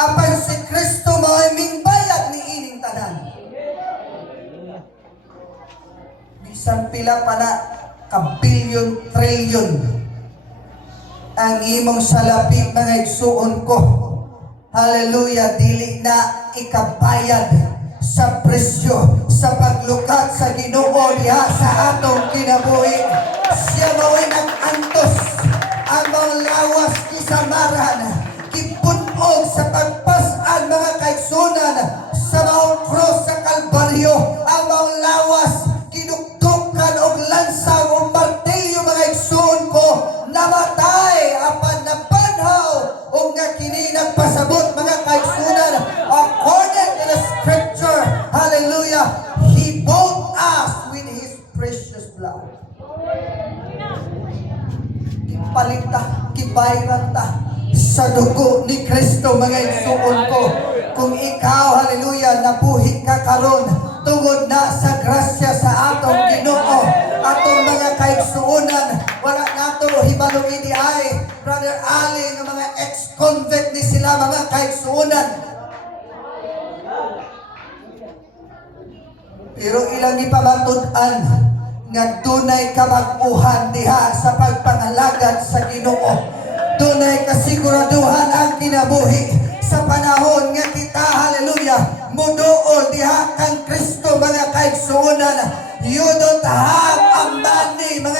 apan si Kristo mao'y mingbayad ni ining tanan. Bisan pila pa na kabilyon, trilyon ang imong salapi mga igsuon ko. Hallelujah, dili na ikabayad sa presyo sa paglukat sa Ginoo diha sa atong kinabuhi. Siya mao'y nag-antos ang mga lawas kisamaran, kipunog sa pagpas-an mga kaigsunan sa Mount Cross sa Kalbaryo. Ang mga lawas kinuktukan og lansaw o martilyo mga igsuon ko, namatay apan nabanhaw o nga kini nagpasabot mga kaigsunan according to the scripture. Hallelujah, He bought us with His precious blood. Kipalit kibayran ta sa dugo ni Kristo mga igsuon ko. Kung ikaw, hallelujah, nabuhi ka karon tungod na sa grasya sa atong Ginoo, atong mga kaigsuonan, wala nato hibalo ini ay Brother Ali ng mga ex-convict ni sila mga kaigsuonan. Pero ilang ipabatud-an nga dunay kabag-uhan diha sa pagpangalagad sa Ginoo. Dunay kasiguraduhan ang kinabuhi sa panahon nga kita, hallelujah, muduol diha kang Kristo mga kaigsuonan. You don't have a money mga